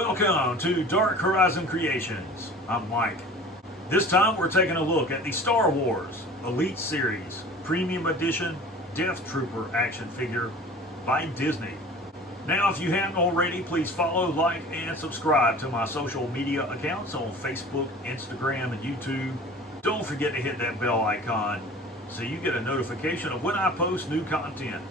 Welcome to Dark Horizon Creations. I'm Mike. This time we're taking a look at the Star Wars Elite Series Premium Edition Death Trooper action figure by Disney. Now, if you haven't already, please follow, like, and subscribe to my social media accounts on Facebook, Instagram, and YouTube. Don't forget to hit that bell icon so you get a notification of when I post new content.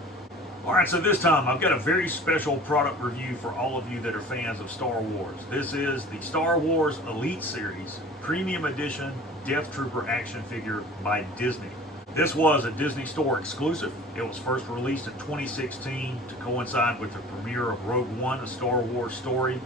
Alright, so this time I've got a very special product review for all of you that are fans of Star Wars. This is the Star Wars Elite Series Premium Edition Death Trooper action figure by Disney. This was a Disney Store exclusive. It was first released in 2016 to coincide with the premiere of Rogue One, A Star Wars Story.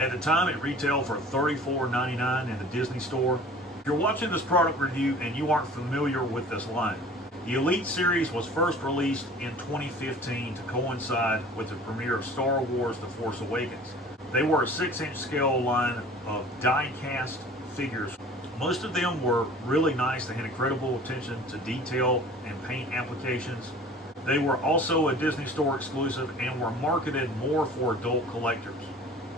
At the time, it retailed for $34.99 in the Disney Store. If you're watching this product review and you aren't familiar with this line, the Elite Series was first released in 2015 to coincide with the premiere of Star Wars The Force Awakens. They were a 6-inch scale line of die-cast figures. Most of them were really nice. They had incredible attention to detail and paint applications. They were also a Disney Store exclusive and were marketed more for adult collectors.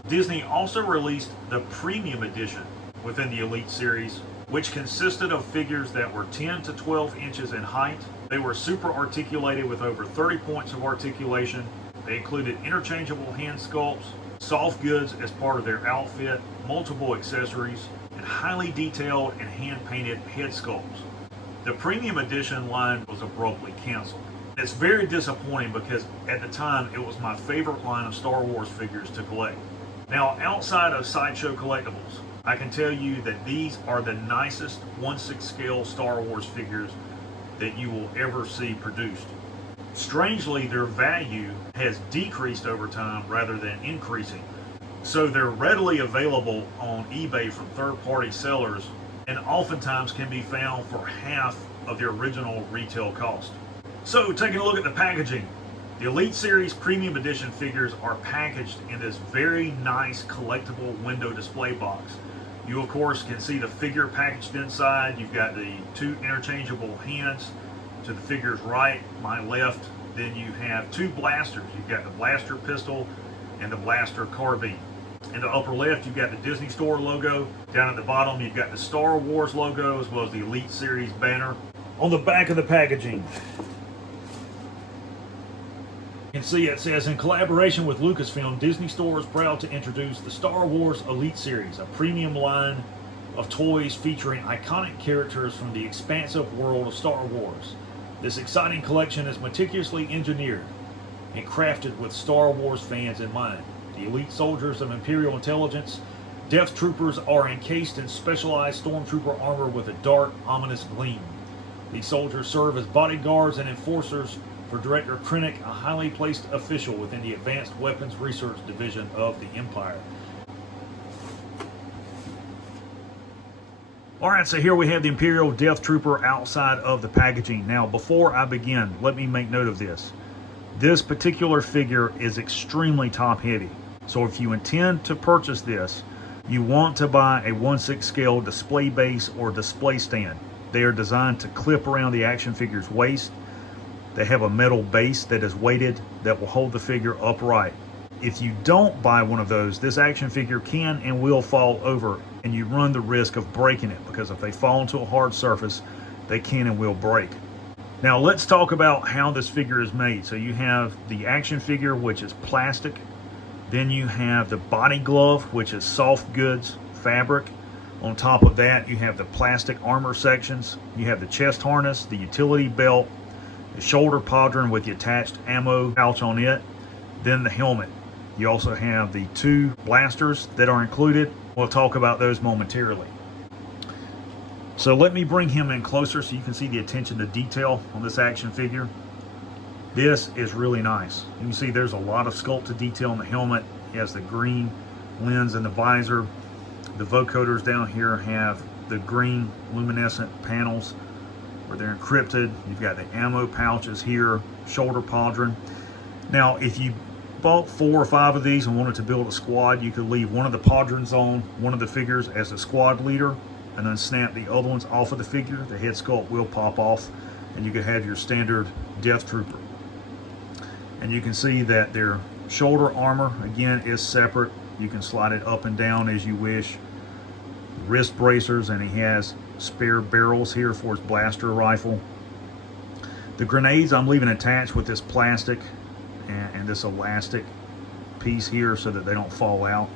Disney also released the Premium Edition within the Elite Series, which consisted of figures that were 10 to 12 inches in height. They were super articulated with over 30 points of articulation. They included interchangeable hand sculpts, soft goods as part of their outfit, multiple accessories, and highly detailed and hand-painted head sculpts. The Premium Edition line was abruptly canceled. It's very disappointing because at the time it was my favorite line of Star Wars figures to collect. Now, outside of Sideshow Collectibles, I can tell you that these are the nicest 1/6 scale Star Wars figures that you will ever see produced. Strangely, their value has decreased over time rather than increasing. So they're readily available on eBay from third-party sellers and oftentimes can be found for half of their original retail cost. So taking a look at the packaging, the Elite Series Premium Edition figures are packaged in this very nice collectible window display box. You, of course, can see the figure packaged inside. You've got the two interchangeable hands to the figure's right, my left. Then you have two blasters. You've got the blaster pistol and the blaster carbine. In the upper left, you've got the Disney Store logo. Down at the bottom, you've got the Star Wars logo as well as the Elite Series banner. On the back of the packaging, you can see it says, in collaboration with Lucasfilm, Disney Store is proud to introduce the Star Wars Elite Series, a premium line of toys featuring iconic characters from the expansive world of Star Wars. This exciting collection is meticulously engineered and crafted with Star Wars fans in mind. The elite soldiers of Imperial Intelligence, Death Troopers, are encased in specialized Stormtrooper armor with a dark, ominous gleam. These soldiers serve as bodyguards and enforcers for Director Krennic, a highly placed official within the Advanced Weapons Research Division of the Empire. Alright, so here we have the Imperial Death Trooper outside of the packaging. Now, before I begin, let me make note of this. This particular figure is extremely top heavy. So if you intend to purchase this, you want to buy a 1/6 scale display base or display stand. They are designed to clip around the action figure's waist. They have a metal base that is weighted that will hold the figure upright. If you don't buy one of those, this action figure can and will fall over, and you run the risk of breaking it because if they fall into a hard surface, they can and will break. Now let's talk about how this figure is made. So you have the action figure, which is plastic. Then you have the body glove, which is soft goods fabric. On top of that, you have the plastic armor sections. You have the chest harness, the utility belt, the shoulder pauldron with the attached ammo pouch on it, then the helmet. You also have the two blasters that are included. We'll talk about those momentarily. So let me bring him in closer so you can see the attention to detail on this action figure. This is really nice. You can see there's a lot of sculpted detail in the helmet. It has the green lens in the visor. The vocoders down here have the green luminescent panels where they're encrypted. You've got the ammo pouches here, shoulder pauldron. Now, if you bought 4 or 5 of these and wanted to build a squad, you could leave one of the pauldrons on one of the figures as a squad leader and then snap the other ones off of the figure. The head sculpt will pop off and you could have your standard Death Trooper. And you can see that their shoulder armor, again, is separate. You can slide it up and down as you wish. Wrist bracers, and he has spare barrels here for his blaster rifle. The grenades I'm leaving attached with this plastic and this elastic piece here so that they don't fall out.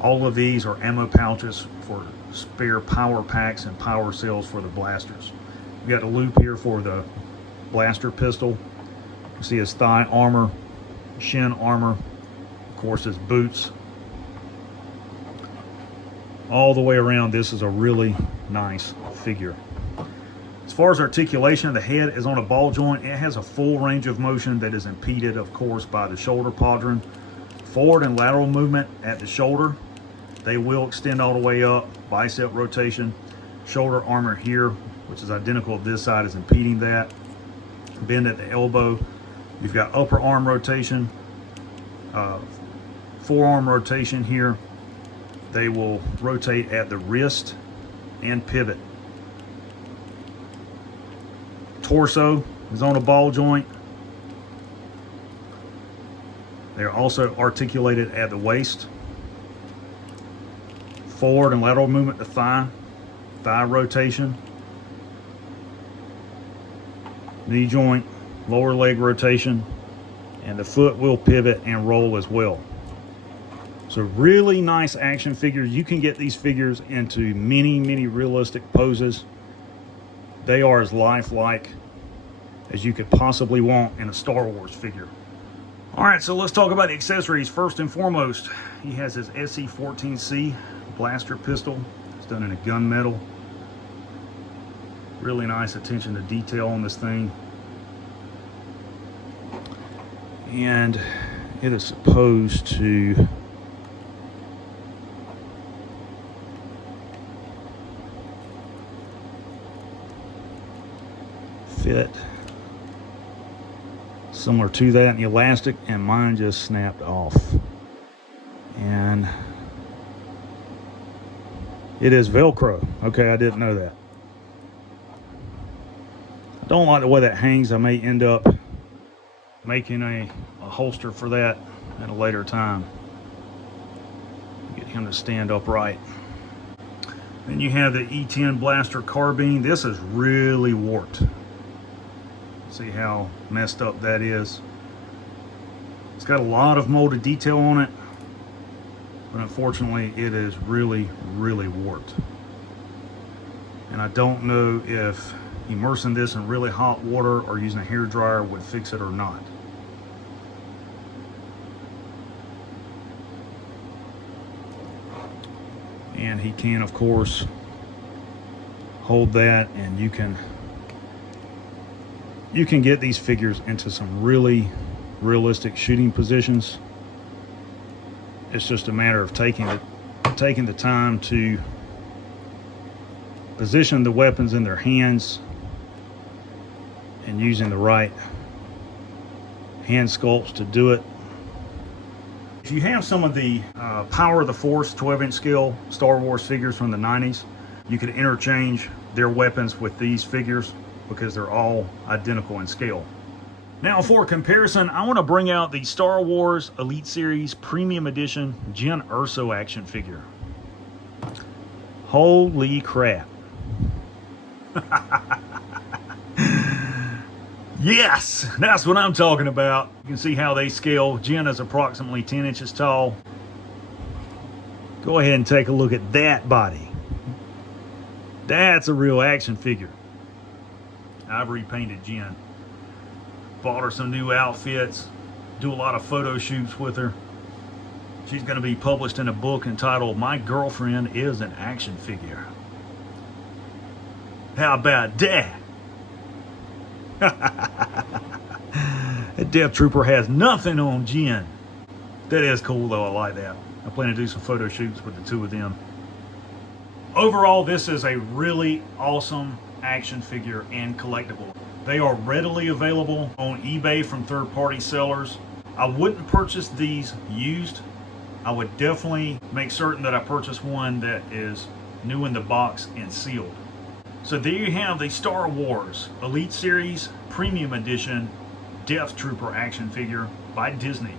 All of these are ammo pouches for spare power packs and power cells for the blasters. We got a loop here for the blaster pistol. You see his thigh armor, shin armor, of course his boots. All the way around, this is a really nice figure. As far as articulation, the head is on a ball joint. It has a full range of motion that is impeded, of course, by the shoulder pauldron. Forward and lateral movement at the shoulder, they will extend all the way up. Bicep rotation, shoulder armor here, which is identical to this side, is impeding that. Bend at the elbow. You've got upper arm rotation, forearm rotation here. They will rotate at the wrist and pivot. Torso is on a ball joint. They're also articulated at the waist. Forward and lateral movement to thigh rotation. Knee joint, lower leg rotation, and the foot will pivot and roll as well. So really nice action figures. You can get these figures into many realistic poses. They are as lifelike as you could possibly want in a Star Wars figure. All right, so let's talk about the accessories. First and foremost, he has his SE-14C blaster pistol. It's done in a gunmetal. Really nice attention to detail on this thing. And it is supposed to fit similar to that in the elastic, and mine just snapped off. And it is Velcro. Okay, I didn't know that. I don't like the way that hangs. I may end up making a holster for that at a later time. Get him to stand upright. Then you have the E10 blaster carbine. This is really warped. See how messed up that is. It's got a lot of molded detail on it, but unfortunately it is really warped. And I don't know if immersing this in really hot water or using a hair dryer would fix it or not. And he can, of course, hold that, and you can get these figures into some really realistic shooting positions. It's just a matter of taking the time to position the weapons in their hands and using the right hand sculpts to do it. If you have some of the Power of the Force 12-inch scale Star Wars figures from the 90s, you could interchange their weapons with these figures because they're all identical in scale. Now for comparison, I want to bring out the Star Wars Elite Series Premium Edition Jyn Erso action figure. Holy crap. Yes, that's what I'm talking about. You can see how they scale. Jyn is approximately 10 inches tall. Go ahead and take a look at that body. That's a real action figure. I've repainted Jyn. Bought her some new outfits. Do a lot of photo shoots with her. She's going to be published in a book entitled My Girlfriend is an Action Figure. How about that? That Death Trooper has nothing on Jyn. That is cool though, I like that. I plan to do some photo shoots with the two of them. Overall, this is a really awesome action figure and collectible. They are readily available on eBay from third-party sellers. I wouldn't purchase these used. I would definitely make certain that I purchase one that is new in the box and sealed. So there you have the Star Wars Elite Series Premium Edition Death Trooper action figure by Disney.